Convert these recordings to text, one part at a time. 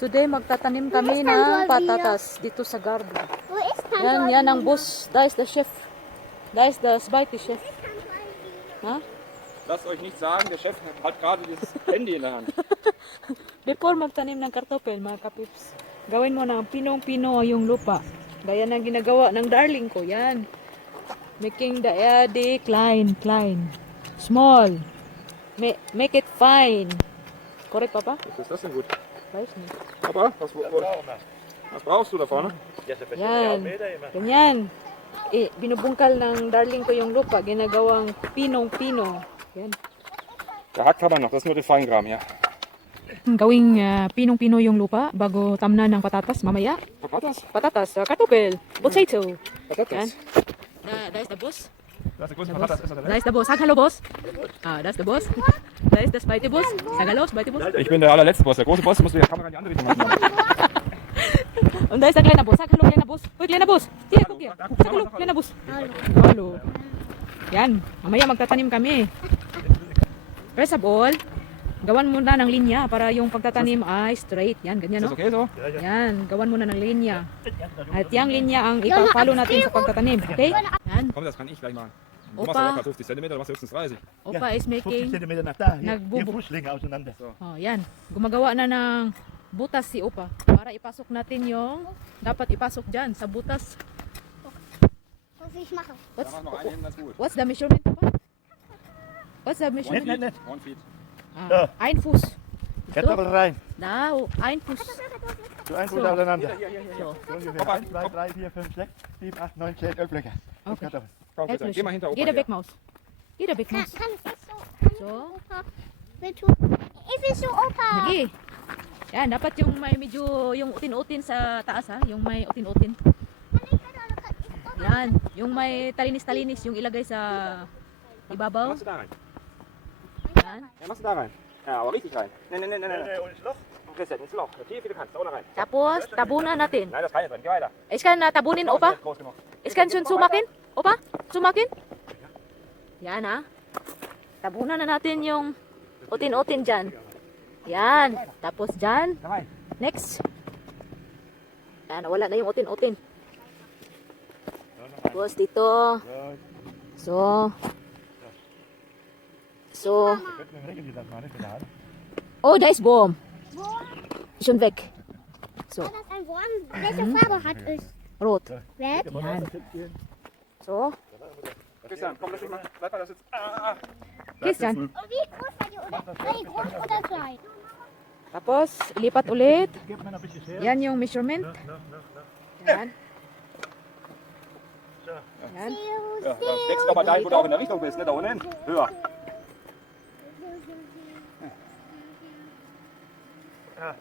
Today magtatanim kami ng patatas dito sa Tante Yan, yan ang boss. Da ist der Chef. Da ist der zweite Chef. Ha? Lasst euch nicht sagen, der Chef hat gerade das Handy in der Hand. Before magtanim ng kartopel, mga kapips, gawin mo ng pinong-pino yung lupa. Gaya ng ginagawa ng darling ko. Yan. Making the erde klein, klein. Small. Ma- make it fine. Korrekt, Papa? Was ist das denn gut? Weiß nicht. Papa, was, wo, wo, was brauchst du da vorne? Yan. Ganyan. Eh, binubungkal ng darling ko yung lupa. Ginagawang pinong-pino. Yan. Gehackt haben wir noch, das ist nur der Feinkram hier. Gawing ah, pinong-pino yung lupa bago tamnan ng patatas mamaya. Patatas? Patatas, uh, kartopel, potato. Patatas. Da, da ist der Boss. Das ist der größte Patatas ist Da ist der Boss. Sag hallo, Boss. Ah, da ist der Boss. Da ist der zweite Boss. Sag hallo, zweite Boss. Ich bin der allerletzte Boss. Der große Boss muss die Kamera in die andere Richtung halten. Und da ist der kleine Boss. Sag hallo, kleiner Boss. Hoy, kleiner Boss. Hier, guck hier. Sag hallo, kleiner Boss. Hallo. Yan. Mamaya magtatanim kami. First of all, gawan muna ng linya para yung pagtatanim ay straight. Yan, ganyan, no? okay so? Yan, gawan muna ng linya. At yung linya ang ipapalo natin sa pagtatanim. Okay? Yan. Komm, das kann ich gleich machen. Du Opa. machst ja locker 50 cm, du machst höchstens 30. Opa is 50 making Zentimeter nach da. Hier, hier Nagbubu- Fußlinge auseinander. Oh, yan. Gumagawa na ng butas si Opa. Para ipasok natin yung dapat ipasok dyan sa butas. Was ich mache. What's, Da mach das ist gut. what's the measurement, Papa? What's the measurement? nicht, nicht. One feet. Ah, ein Fuß. So. aber rein. Oh, ein Fuß. So ein Fuß So. auseinander. Hier, hier, hier. So. So ungefähr Papa, 1, 2, komm. 3, 4, 5, 6, 7, 8, 9, 10, 11 Blöcke. Okay. Kartoffeln. Bitte. mir Geh mal hinter Opa Geh da her. weg, Maus. Geh da weg, Kann, Maus. kann ich so? Kann So. ich Opa? Willst du? Ich will so Opa. Sige. Yan, dapat yung may medyo, yung utin-utin sa taas ha. Yung may utin-utin. Kann ich wieder- kann ich Opa? Yan. Yung may talinis-talinis, yung ilagay sa ibabaw. Machst du da rein? Yan. Ja, machst du da rein. Ja, aber richtig rein. Nein, nein, nein, nein. nein. Und Christian, ins Loch. So tief wie du kannst. Da ohne rein. Tapos, tabunan natin. Nein, das ist keine drin. Geh weiter. Ich kann na tabunin, Opa? Groß genug. Ich kann schon sumakin? Opa? Sumakin? Yan ha. Tabunan na natin yung utin-utin dyan. Yan. Tapos dyan. Next. Yan, wala na yung utin-utin. Tapos dito. So. So. Oh, da ist Wurm. Schon weg. So, Wurm? Welche Farbe hat es? rot. Red? Yan. So. Christian, komm, lass mich mal. Bleib mal da ah, ah, ah. sitzen. Ah. Christian. Und wie groß war die Ulle? War die groß oder klein? Tapos, ilipat ulit. Yan yung measurement. Yan. Yan. Ja, da steckst du aber dahin, wo du auch in der Richtung bist, ne? Da unten. Höher. Ja.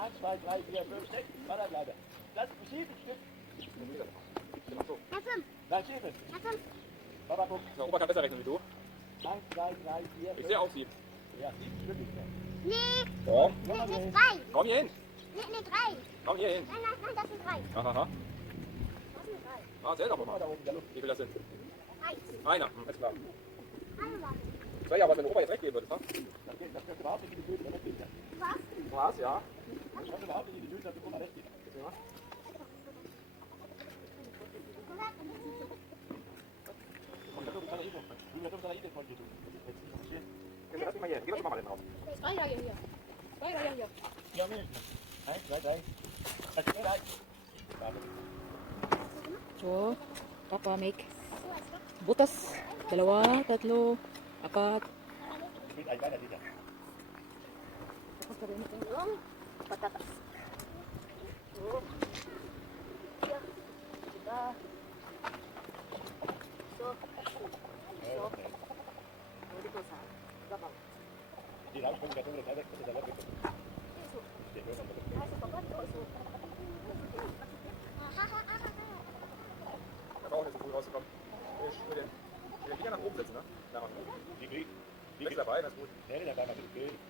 1, 2, 3, 4, 5, 6. Weiter, weiter. Das schieben, Stück. So. Essen, Nein, schieben. essen. Papa, guck. So, Opa kann besser rechnen wie du. 1, 2, 3, 4, Ich 5. sehe auch sieben. Ja, sieben Stück ist. Nee, Komm, nee, nicht drei. komm hier hin. Nee, nee, drei. Komm hier hin. Nein, nein, nein, das sind drei. Aha, aha. Das sind drei. Ah, zähl doch mal da oben, da Luft. Wie viel das sind? Eins. Einer. Hm, alles klar. Einmal. Das wäre ja was, wenn du Opa jetzt recht geben würdest, ne? Das geht, das gehört überhaupt nicht in die Tüte, oder? Was? Was, ja. So, Papa make. Butas. Dalawa, tatlo, apat. Tapos sabihin mo, die Tüte, dass du Oma recht gibst. Und da drüben ist eine Idee. Drüben, da drüben ist eine Idee von dir, du. Hier. Gib das mal hier. Gib das mal raus. Zwei Reihen hier. Zwei Reihen hier. Ja, mir. 1, 2, 3. 1, 2, 3. Da, da. So, Papa make So, ein Stock. butas. Dalawa, tatlo, apat. Ich will ein weiter, Liter. Patatas. Die Lautstärke kann doppelt sein, das ist aber wirklich. Der Große, der Große. Aha, aha, aha, aha. Da brauchen wir nicht so früh rauszukommen. Ich will den, ich will den Finger nach oben setzen, ne? Da machen wir. Die Krieg. Die ist dabei, das ist gut. Nee, nicht dabei, machen. Okay. Nicht dabei. Nein, nein, nein. Nicht dabei machen. Okay. Das geht nicht machen. Stecken Sie die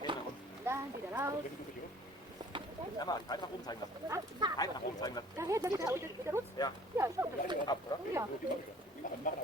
Käse nach unten. Dann wieder raus. Wirklich gut, Junge. Einmal, einfach nach oben zeigen lassen. Einfach nach oben zeigen lassen. Da geht, da geht, da geht, der Rutsch. Ja, Ja, schau. ab, oder? Ja. Gut, die kommen schon. Die machen, machen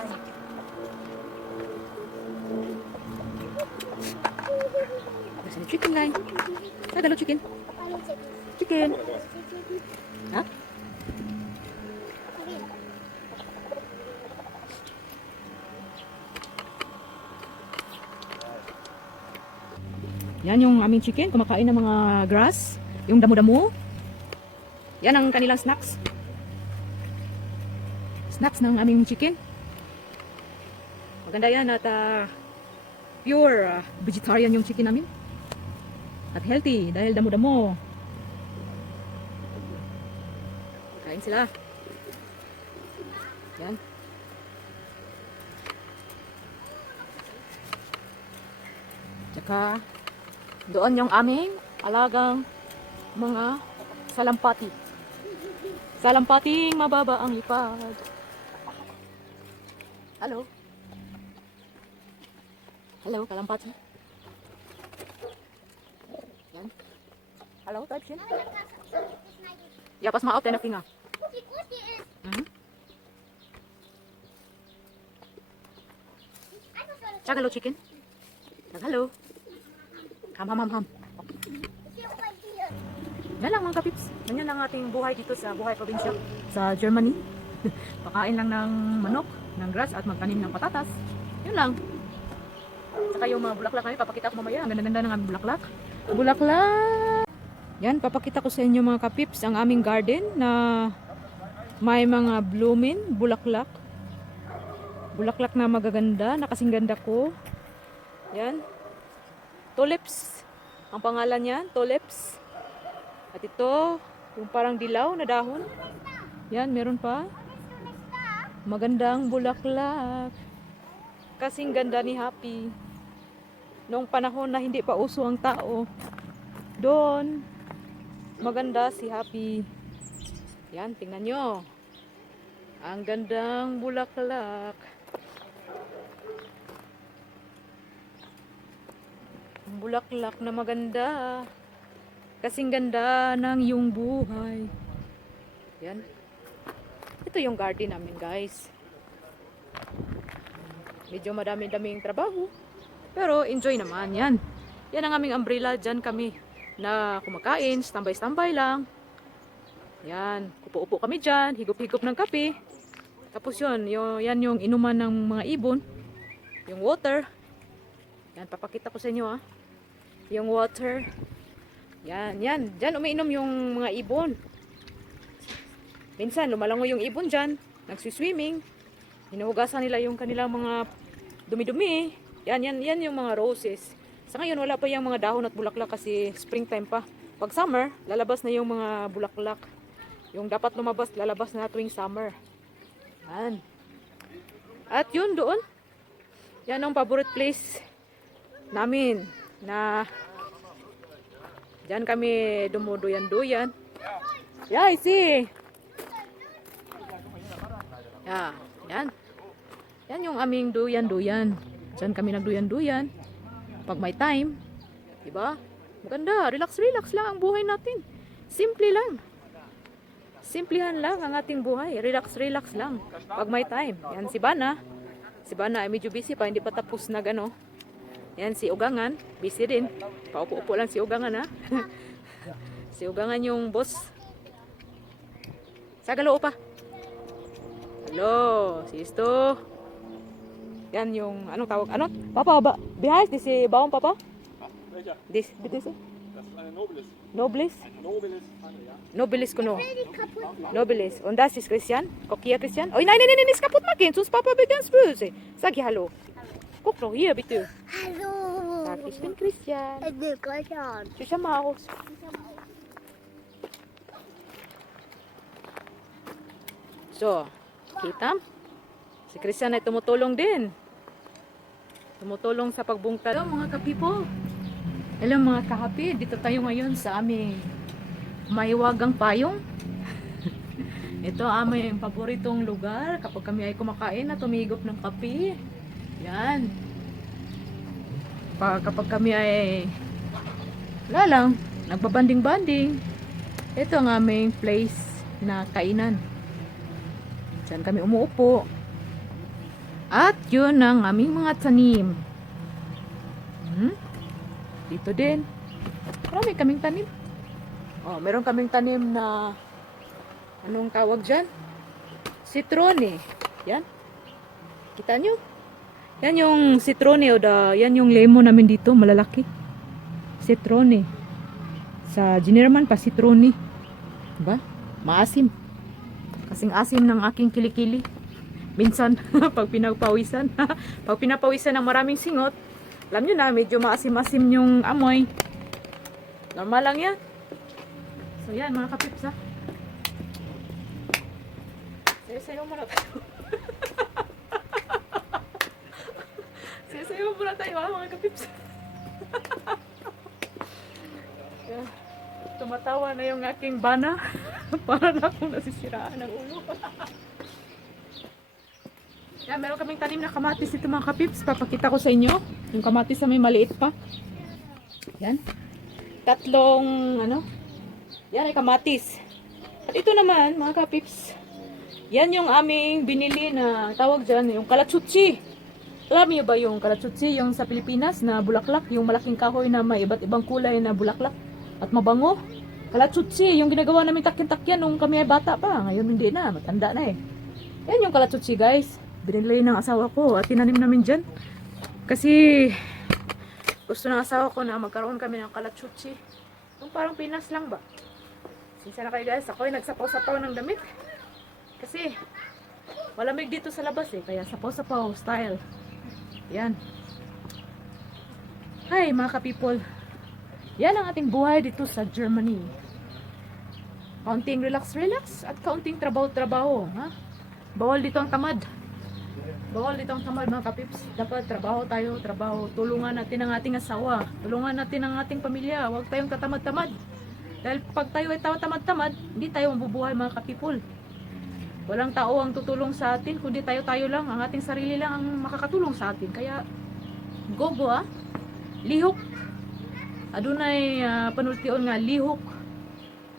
Mag-fly. There's any chicken line. Ah, dalo chicken. Chicken. Ha? Yan yung aming chicken. Kumakain ng mga grass. Yung damo-damo. Yan ang kanilang snacks. Snacks ng aming chicken. Maganda yan at ah, pure ah, vegetarian yung chicken namin. At healthy dahil damo-damo. Kain sila. Yan. Tsaka, doon yung aming alagang mga salampati. Salampating mababa ang lipad. Hello. Hello, kalampati. Yan. Hello, schneide ich. Ja, pass mal auf deine Finger. Guck, wie groß die ist. Mhm. Sag hello, chicken. Sag hello. Ham, ham, ham, ham. Yan lang mga kapips. Ganyan lang ating buhay dito sa buhay probinsya sa Germany. Pakain lang ng manok, ng grass at magtanim ng patatas. Yun lang. Tsaka yung mga bulaklak namin, papakita ko mamaya. Ang ganda-ganda ng aming bulaklak. Bulaklak! Yan, papakita ko sa inyo mga kapips ang aming garden na may mga blooming, bulaklak. Bulaklak na magaganda, nakasing ganda ko. Yan. Tulips. Ang pangalan niyan, tulips. At ito, yung parang dilaw na dahon. Yan, meron pa. Magandang bulaklak. Kasing ganda ni Happy. Noong panahon na hindi pa uso ang tao. Doon, maganda si Happy. Yan, tingnan nyo. Ang gandang bulaklak. Bulaklak na maganda. Kasing ganda ng iyong buhay. Yan. Ito yung garden namin, guys. Medyo madami-daming trabaho. Pero enjoy naman, yan. Yan ang aming umbrella. Diyan kami na kumakain, standby-standby lang. Yan. Upo-upo kami dyan, higop-higop ng kape. Tapos yun, yung, yan yung inuman ng mga ibon. Yung water. Yan, papakita ko sa inyo ah. Yung water. Yan, yan. Diyan umiinom yung mga ibon. Minsan, lumalango yung ibon dyan. Nagsiswimming. Hinuhugasan nila yung kanilang mga dumi-dumi. Yan, yan, yan yung mga roses. Sa ngayon, wala pa yung mga dahon at bulaklak kasi springtime pa. Pag summer, lalabas na yung mga bulaklak. Yung dapat lumabas, lalabas na tuwing summer. Yan. At yun doon. Yan ang favorite place namin na Diyan kami dumuduyan-duyan. Yeah, I see. Yeah, yan. Yan yung aming duyan-duyan. Diyan kami nagduyan-duyan. Pag may time. Diba? Maganda. Relax-relax lang ang buhay natin. Simple lang. Simplihan lang ang ating buhay. Relax-relax lang. Pag may time. Yan si Bana. Si Bana ay medyo busy pa. Hindi pa tapos na gano. Yan si Ugangan. Busy din. Paupo-upo lang si Ugangan ha. si Ugangan yung boss. Sagalo pa. Hello, sisto. Yan yung anong tawag? Ano? Papa ba? Behind this si Baon Papa? Welcher? This this is Das ist eine Nobilis. Nobilis. Nobilis Pfanne, ja. Nobilis kuno. Nobilis. Und das ist Christian. Guck hier, Christian. Oh nein, nein, nein, nein, nicht kaputt machen, sonst Papa wird ganz böse. Sag hier Hallo. Guck doch hier, bitte. Hallo. Sag, ich bin Christian. Ich will Christian. Siya Maus. So, kita? Si Christian ay tumutulong din. Tumutulong sa pagbungkad. Hello mga kapipo. Hello mga kahapi. Dito tayo ngayon sa aming mahiwagang payong. Ito aming paboritong lugar kapag kami ay kumakain at tumigop ng kape. Yan. Pa, kapag kami ay wala lang, nagbabanding-banding. Ito ang aming place na kainan. Diyan kami umuupo. At yun ang aming mga tanim. Hmm? Dito din. Marami kaming tanim. Oh, meron kaming tanim na anong tawag dyan? Citrone. Yan. Kita nyo? Yan yung citrone o da, yan yung lemon namin dito, malalaki. Citrone. Sa Generman pa citrone. Diba? Maasim. Kasing asim ng aking kilikili minsan pag pinapawisan pag pinapawisan ng maraming singot alam nyo na medyo maasim-asim yung amoy. Normal lang yan. So yan mga kapips ha? Sayo-sayo muna tayo. Sayo-sayo muna tayo ha mga kapips? Tumatawa na yung aking bana para na akong nasisiraan ng ulo. Yan, meron kaming tanim na kamatis dito mga kapips. Papakita ko sa inyo. Yung kamatis na may maliit pa. Yan. Tatlong, ano? Yan ay kamatis. At ito naman, mga kapips. Yan yung aming binili na tawag dyan, yung kalachutsi. Alam niyo ba yung kalachutsi, yung sa Pilipinas na bulaklak, yung malaking kahoy na may iba't ibang kulay na bulaklak at mabango? Kalachutsi, yung ginagawa namin takyan-takyan nung kami ay bata pa. Ngayon hindi na, matanda na eh. Yan yung kalachutsi guys. Binili ng asawa ko at tinanim namin dyan. Kasi gusto ng asawa ko na magkaroon kami ng kalachutsi. Yung parang Pinas lang ba? Sinsya na kayo guys, ako ay nagsapaw-sapaw ng damit. Kasi malamig dito sa labas eh, kaya sapaw-sapaw style. Yan. Hi mga ka-people. Yan ang ating buhay dito sa Germany. Kaunting relax-relax at kaunting trabaho-trabaho. Ha? Bawal dito ang tamad. Bawal dito ang tamad mga kapips. Dapat trabaho tayo, trabaho. Tulungan natin ang ating asawa. Tulungan natin ang ating pamilya. Huwag tayong tatamad-tamad. Dahil pag tayo ay tamad-tamad, hindi tayo mabubuhay mga kapipol. Walang tao ang tutulong sa atin, kundi tayo-tayo lang. Ang ating sarili lang ang makakatulong sa atin. Kaya, gogo ah. Lihok. Adunay uh, panultiyon nga, lihok.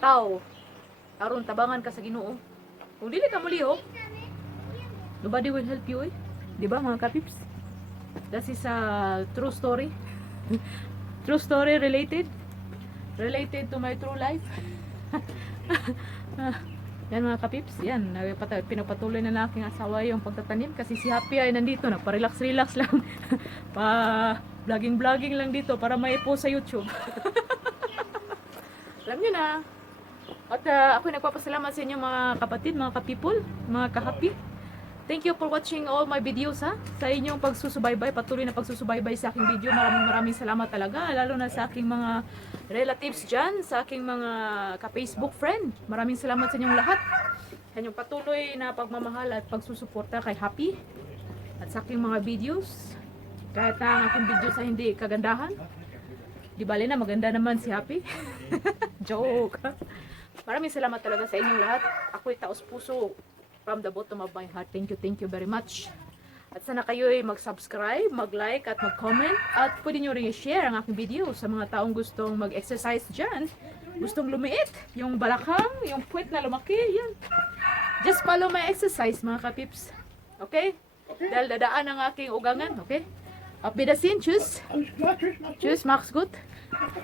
Tao. Aron tabangan ka sa ginoo. Kung dili ka mo lihok, nobody will help you eh. Di ba mga kapips? That is a true story. true story related. Related to my true life. Yan mga kapips, yan, pinapatuloy na ng aking asawa yung pagtatanim kasi si Happy ay nandito, nagpa-relax-relax lang. pa vlogging-vlogging lang dito para may post sa YouTube. Alam niyo na. At uh, ako nagpapasalamat sa inyo mga kapatid, mga kapipol, mga kahapi. Thank you for watching all my videos ha. Sa inyong pagsusubaybay, patuloy na pagsusubaybay sa aking video. Maraming maraming salamat talaga. Lalo na sa aking mga relatives dyan, sa aking mga ka-Facebook friend. Maraming salamat sa inyong lahat. Sa inyong patuloy na pagmamahal at pagsusuporta kay Happy. At sa aking mga videos. Kahit na ang aking video sa hindi kagandahan. Di bali na, maganda naman si Happy. Joke. Maraming salamat talaga sa inyong lahat. Ako'y taos puso from the bottom of my heart. Thank you, thank you very much. At sana kayo ay mag-subscribe, mag-like at mag-comment. At pwede nyo rin i-share ang aking video sa mga taong gustong mag-exercise dyan. Gustong lumiit. Yung balakang, yung puwet na lumaki. Yan. Just follow my exercise mga kapips. Okay? Dahil dadaan ang aking ugangan. Okay? Auf Wiedersehen. Tschüss. Alles klar, tschüss, mach's gut. Tschüss. Mach's gut.